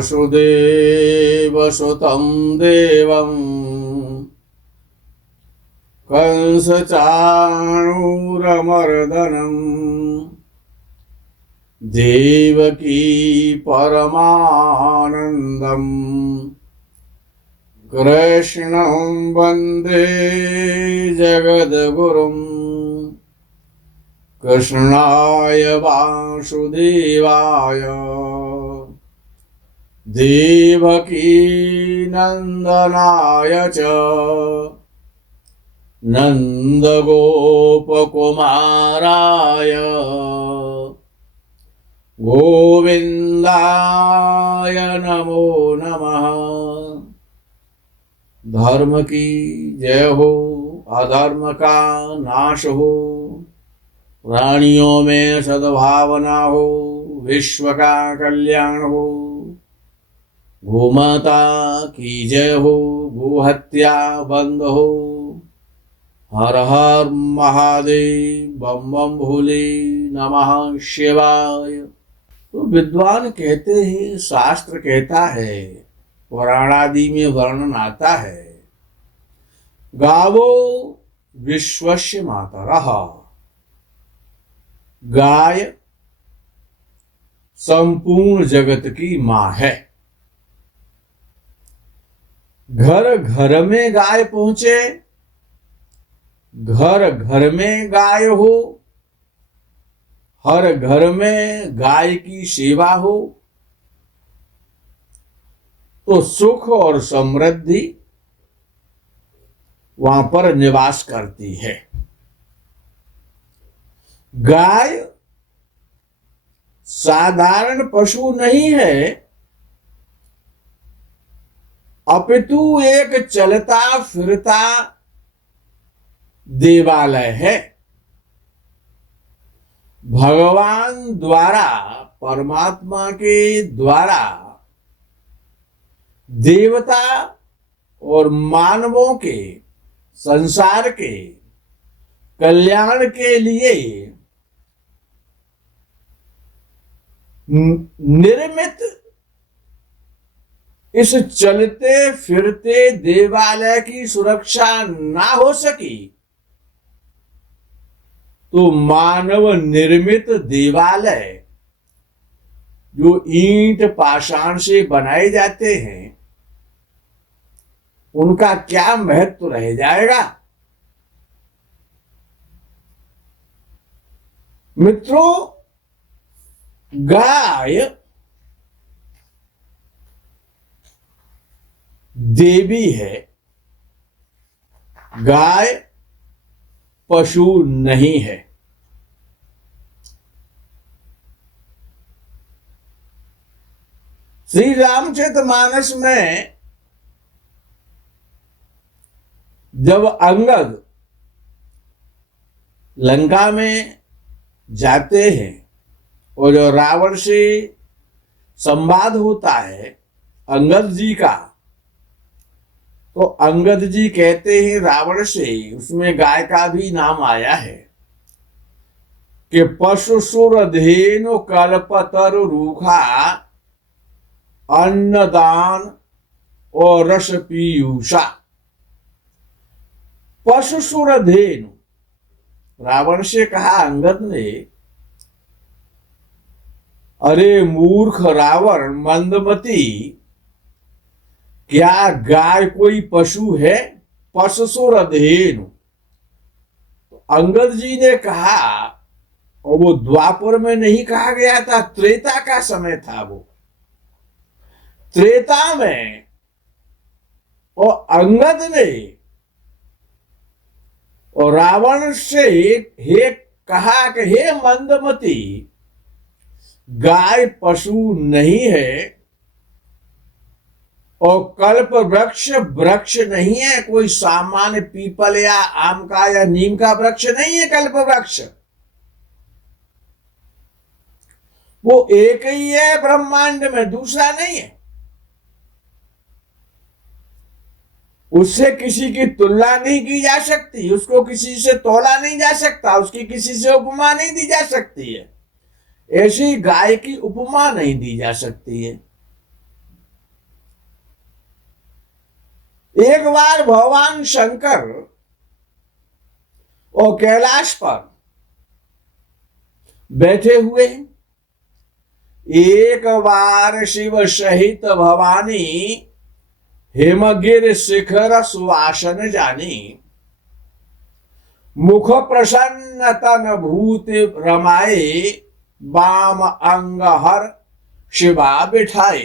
वसुदेवसुतं देवं कंसचाणूरमर्दनं देवकी परमानन्दं कृष्णं वन्दे जगद्गुरुं कृष्णाय वासुदेवाय देवकी नंदनाय च नंदगोपकुमाराय गोविंदाय नमो नमः। धर्म की जय हो, अधर्म का नाश हो, प्राणियों में सद्भावना हो, विश्व का कल्याण हो। गोमाता की जय हो, गोहत्या बंद हो। हर हर महादेव, बम बम भोले, नमः शिवाय। तो विद्वान कहते हैं, शास्त्र कहता है, पुराण आदि में वर्णन आता है, गावो विश्वस्य मातरः, गाय संपूर्ण जगत की मां है। घर घर में गाय पहुंचे, घर घर में गाय हो, हर घर में गाय की सेवा हो, तो सुख और समृद्धि वहां पर निवास करती है। गाय साधारण पशु नहीं है, अपितु एक चलता फिरता देवालय है। भगवान द्वारा, परमात्मा के द्वारा देवता और मानवों के, संसार के कल्याण के लिए निर्मित इस चलते फिरते देवालय की सुरक्षा ना हो सकी, तो मानव निर्मित देवालय जो ईंट पाषाण से बनाए जाते हैं, उनका क्या महत्व रह जाएगा। मित्रों, गाय देवी है, गाय पशु नहीं है। श्री रामचरितमानस में जब अंगद लंका में जाते हैं और जो रावण से संवाद होता है अंगद जी का, तो अंगद जी कहते हैं रावण से, उसमें गाय का भी नाम आया है कि पशु सुर धेनु कल्पतर रूखा अन्नदान और रस पीयूषा। पशु सुर धेनु, रावण से कहा अंगद ने, अरे मूर्ख रावण, मंदमती, क्या गाय कोई पशु है? पशुसुर धेनु। अंगद जी ने कहा, और वो द्वापर में नहीं कहा गया था, त्रेता का समय था। वो त्रेता में और अंगद ने और रावण से हे कहा कि हे मंदमती, गाय पशु नहीं है और कल्प वृक्ष वृक्ष नहीं है, कोई सामान्य पीपल या आम का या नीम का वृक्ष नहीं है। कल्प वृक्ष वो एक ही है ब्रह्मांड में, दूसरा नहीं है। उससे किसी की तुलना नहीं की जा सकती, उसको किसी से तोला नहीं जा सकता, उसकी किसी से उपमा नहीं दी जा सकती है। ऐसी गाय की उपमा नहीं दी जा सकती है। एक बार भगवान शंकर और कैलाश पर बैठे हुए, एक बार शिव सहित भवानी हेमगिर शिखर सुवासन जानी, मुख प्रसन्न तन भूत रमाए, बाम अंग हर शिवा बिठाए।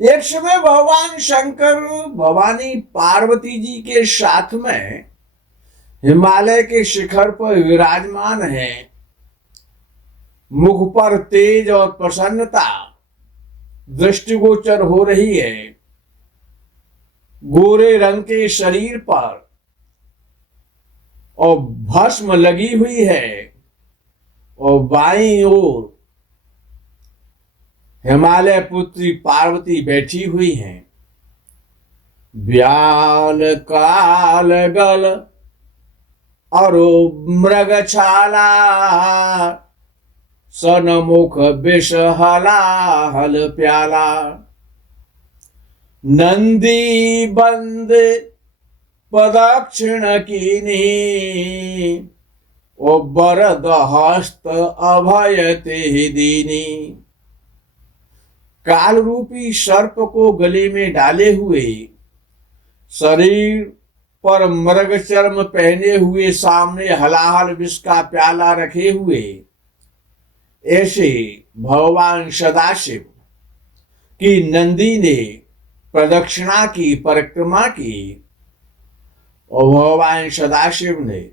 एक समय भगवान शंकर भवानी पार्वती जी के साथ में हिमालय के शिखर पर विराजमान हैं। मुख पर तेज और प्रसन्नता दृष्टिगोचर हो रही है। गोरे रंग के शरीर पर और भस्म लगी हुई है और बाईं ओर हिमालय पुत्री पार्वती बैठी हुई हैं। व्याल काल गल और मृग छाला, सनमुख विष हलाहल प्याला। नंदी बंद पदक्षिण कीनी, ओ बरद हस्त अभय ते दीनी। काल रूपी सर्प को गले में डाले हुए, शरीर पर मृग चर्म पहने हुए, सामने हलाहल विष का प्याला रखे हुए, ऐसे भगवान सदाशिव की नंदी ने प्रदक्षिणा की, परिक्रमा की और भगवान सदाशिव ने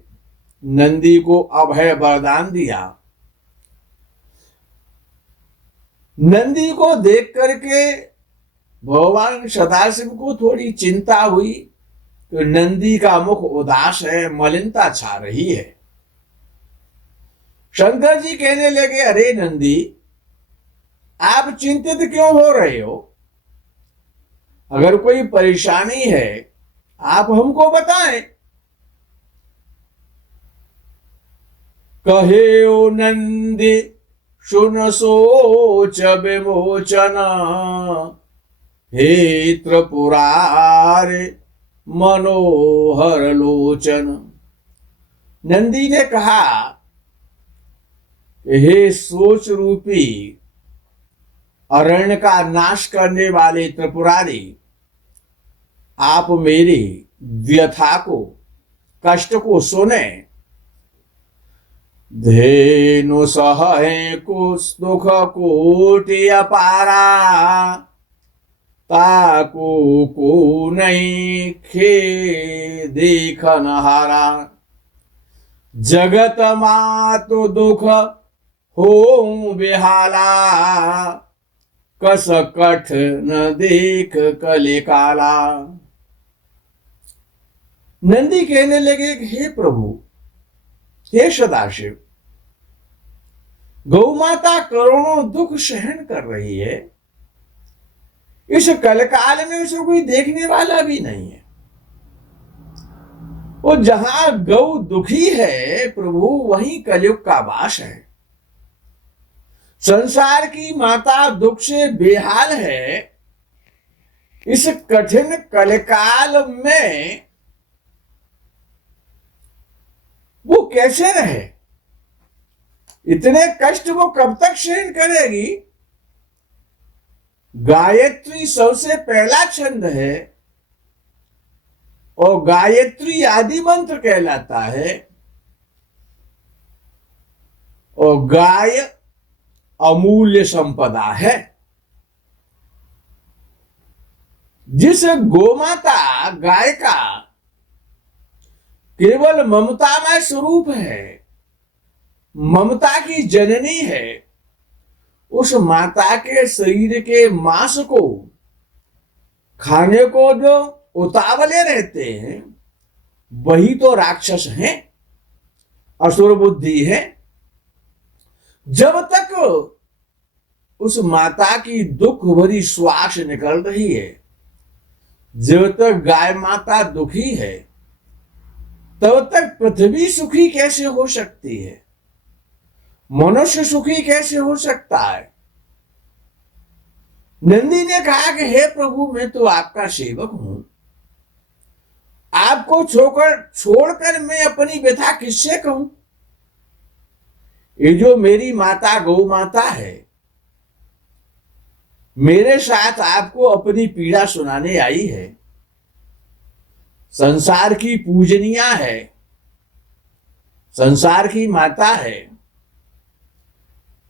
नंदी को अभय वरदान दिया। नंदी को देख करके भगवान सदाशिव को थोड़ी चिंता हुई, तो नंदी का मुख उदास है, मलिनता छा रही है। शंकर जी कहने लगे, अरे नंदी, आप चिंतित क्यों हो रहे हो? अगर कोई परेशानी है आप हमको बताएं। कहे ओ नंदी सुन सोच विमोचन, हे त्रिपुरारे मनोहर लोचन। नंदी ने कहा, हे सोच रूपी अरण्य का नाश करने वाले त्रिपुरारी, आप मेरी व्यथा को, कष्ट को सुने। धेनु सहे कुछ दुख कोटि अपारा, ताको को नहीं खे देखन हारा। जगत मातु दुख हो बेहाला, कस कठ न देख कलिकाला। नंदी कहने लगे, हे प्रभु, हे सदाशिव, गौ माता करोड़ों दुख सहन कर रही है, इस कलकाल में उसे कोई देखने वाला भी नहीं है। और जहां गौ दुखी है प्रभु, वहीं कलयुग का वास है। संसार की माता दुख से बेहाल है। इस कठिन कलकाल में वो कैसे रहे? इतने कष्ट वो कब तक सहन करेगी? गायत्री सबसे पहला छंद है और गायत्री आदि मंत्र कहलाता है। और गाय अमूल्य संपदा है। जिस गोमाता गाय का केवल ममतामय स्वरूप है, ममता की जननी है, उस माता के शरीर के मांस को खाने को जो उतावले रहते हैं, वही तो राक्षस हैं, असुर बुद्धि है। जब तक उस माता की दुख भरी श्वास निकल रही है, जब तक गाय माता दुखी है, तब तक पृथ्वी सुखी कैसे हो सकती है? मनुष्य सुखी कैसे हो सकता है? नंदी ने कहा कि हे प्रभु, मैं तो आपका सेवक हूं, आपको छोड़कर मैं अपनी व्यथा किससे कहूं? ये जो मेरी माता गौ माता है, मेरे साथ आपको अपनी पीड़ा सुनाने आई है, संसार की पूजनिया है, संसार की माता है।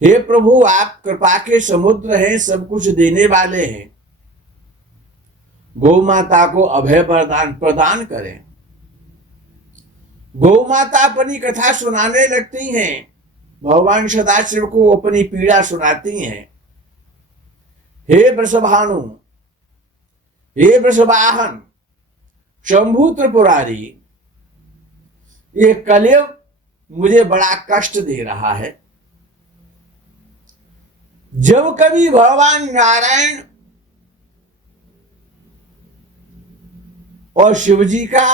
हे प्रभु, आप कृपा के समुद्र हैं, सब कुछ देने वाले हैं। गौ माता को अभय वरदान प्रदान करें। गौ माता अपनी कथा सुनाने लगती हैं, भगवान सदाशिव को अपनी पीड़ा सुनाती हैं। हे वृषभानु, हे वृषवाहन, शंभु त्रिपुरारी, ये कलयुग मुझे बड़ा कष्ट दे रहा है। जब कभी भगवान नारायण और शिवजी का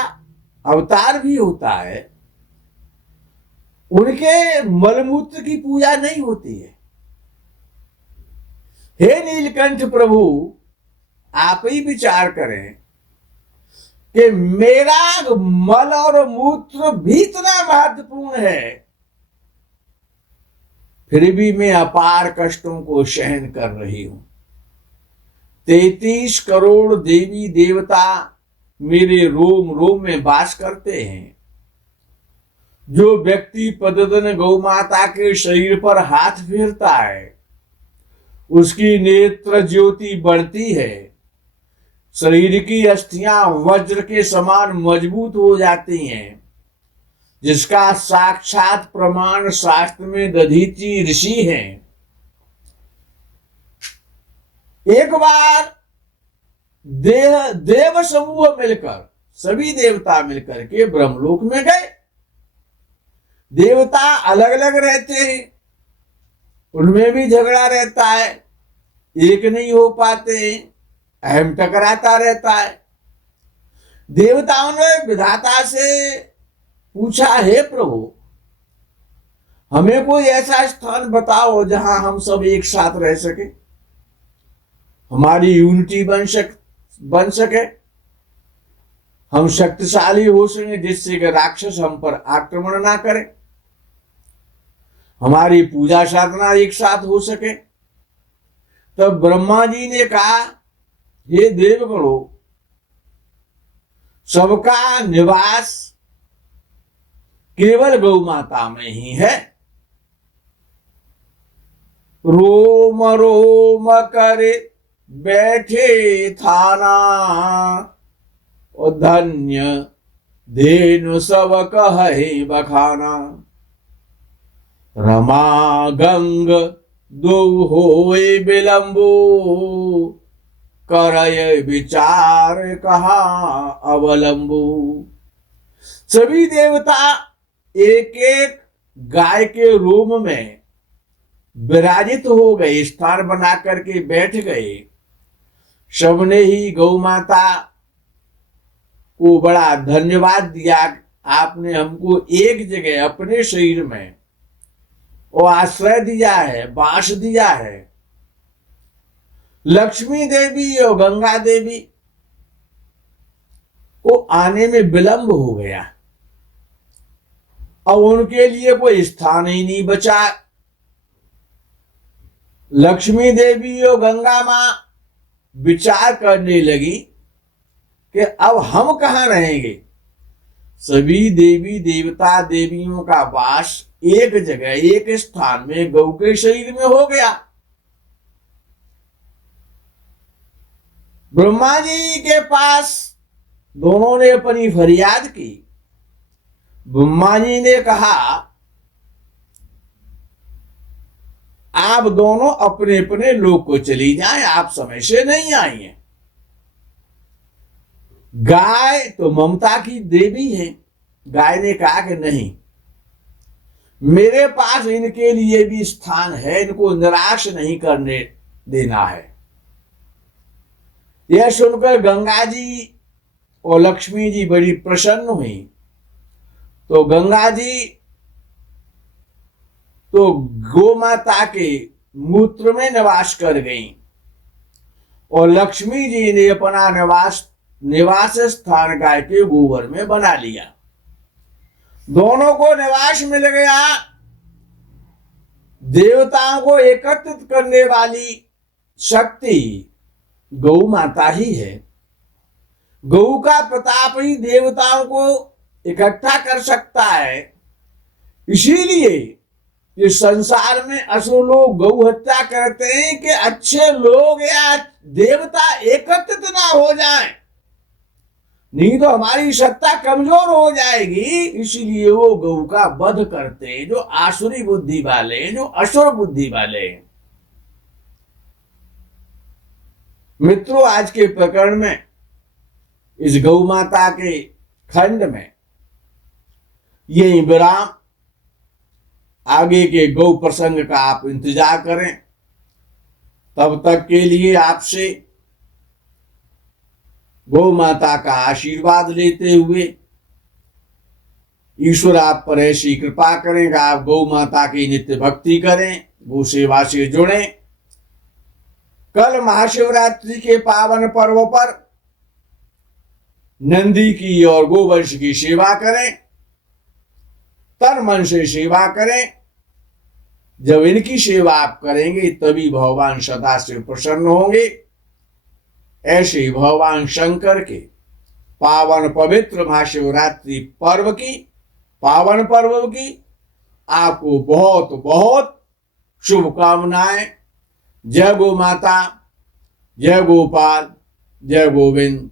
अवतार भी होता है, उनके मलमूत्र की पूजा नहीं होती है। हे नीलकंठ प्रभु, आप ही विचार करें कि मेरा मल और मूत्र भी इतना महत्वपूर्ण है, फिर भी मैं अपार कष्टों को सहन कर रही हूं। 33 करोड़ देवी देवता मेरे रोम रोम में वास करते हैं। जो व्यक्ति प्रतिदिन गौ माता के शरीर पर हाथ फेरता है, उसकी नेत्र ज्योति बढ़ती है, शरीर की अस्थियां वज्र के समान मजबूत हो जाती हैं, जिसका साक्षात प्रमाण शास्त्र में दधीचि ऋषि हैं। एक बार देव समूह मिलकर, सभी देवता मिलकर के ब्रह्मलोक में गए। देवता अलग अलग रहते हैं, उनमें भी झगड़ा रहता है, एक नहीं हो पाते हैं, अहम टकराता रहता है। देवताओं ने विधाता से पूछा, हे प्रभु, हमें कोई ऐसा स्थान बताओ जहां हम सब एक साथ रह सके, हमारी यूनिटी बन सके, हम शक्तिशाली हो सके, जिससे कि राक्षस हम पर आक्रमण ना करे, हमारी पूजा साधना एक साथ हो सके। तब ब्रह्मा जी ने कहा, हे देवगणों, सबका निवास केवल गौ माता में ही है। रोम रोम करे बैठे थाना, और धन्य धेनु सब कहे बखाना। रमा गंग दो होए विलंबो, करय विचार कहा अवलंबो। सभी देवता एक एक गाय के रोम में विराजित हो गए, स्थान बना करके बैठ गए। सबने ही गौ माता को बड़ा धन्यवाद दिया, आपने हमको एक जगह अपने शरीर में वो आश्रय दिया है, वास दिया है। लक्ष्मी देवी और गंगा देवी को आने में विलंब हो गया, और उनके लिए कोई स्थान ही नहीं बचा। लक्ष्मी देवी और गंगा मां विचार करने लगी कि अब हम कहां रहेंगे। सभी देवी देवता देवियों का वास एक जगह, एक स्थान में गौ के शरीर में हो गया। ब्रह्मा जी के पास दोनों ने अपनी फरियाद की। ब्रह्मा जी ने कहा, आप दोनों अपने अपने लोक को चली जाएं, आप समय से नहीं आई हैं। गाय तो ममता की देवी है। गाय ने कहा कि नहीं, मेरे पास इनके लिए भी स्थान है, इनको निराश नहीं करने देना है। यह सुनकर गंगा जी और लक्ष्मी जी बड़ी प्रसन्न हुई। तो गंगा जी तो गौ माता के मूत्र में निवास कर गईं, और लक्ष्मी जी ने अपना निवास निवास स्थान गाय के गोबर में बना लिया। दोनों को निवास मिल गया। देवताओं को एकत्रित करने वाली शक्ति गौ माता ही है। गौ का प्रताप ही देवताओं को इकट्ठा कर सकता है। इसीलिए इस संसार में असुर लोग गौ हत्या करते हैं कि अच्छे लोग या देवता एकत्रित ना हो जाएं, नहीं तो हमारी सत्ता कमजोर हो जाएगी। इसलिए वो गौ का वध करते हैं, जो आसुरी बुद्धि वाले, जो असुर बुद्धि वाले। मित्रों, आज के प्रकरण में इस गौ माता के खंड में यही विराम। आगे के गौ प्रसंग का आप इंतजार करें। तब तक के लिए आपसे गौ माता का आशीर्वाद लेते हुए ईश्वर आप पर ऐसी कृपा करेगा, आप गौ माता की नित्य भक्ति करें, गौ सेवा से जुड़ें। कल महाशिवरात्रि के पावन पर्व पर नंदी की और गोवंश की सेवा करें, तन मन से सेवा करें। जब इनकी सेवा आप करेंगे तभी भगवान सदा से प्रसन्न होंगे। ऐसे भगवान शंकर के पावन पवित्र महाशिवरात्रि पर्व की, पावन पर्व की आपको बहुत बहुत शुभकामनाएं। जय गौ माता, जय गोपाल, जय गोविंद।